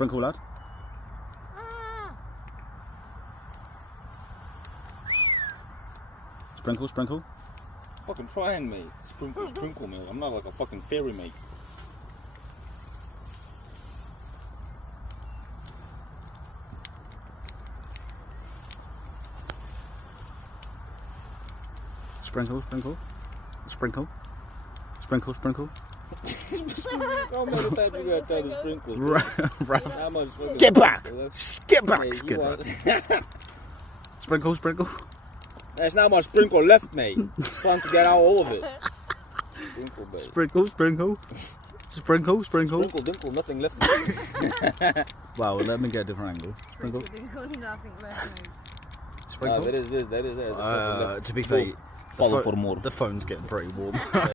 Sprinkle, lad. Sprinkle, sprinkle. Fucking trying, mate. Sprinkle, sprinkle, mate. I'm not like a fucking fairy, mate. Sprinkle, sprinkle. Sprinkle. Sprinkle, sprinkle. How many times you gotta tell the sprinkle? How much fucking Get back! Get back! Mate, Get back! Sprinkle, sprinkle. There's not much sprinkle left, mate. Time to get out all of it. Sprinkle, mate. Sprinkle, sprinkle. Sprinkle, sprinkle. Sprinkle, dinkle, nothing left. Wow, let me get a different angle. Sprinkle. Nothing left, mate. Sprinkle. That is it. To be fair, Follow for more. The phone's getting pretty warm.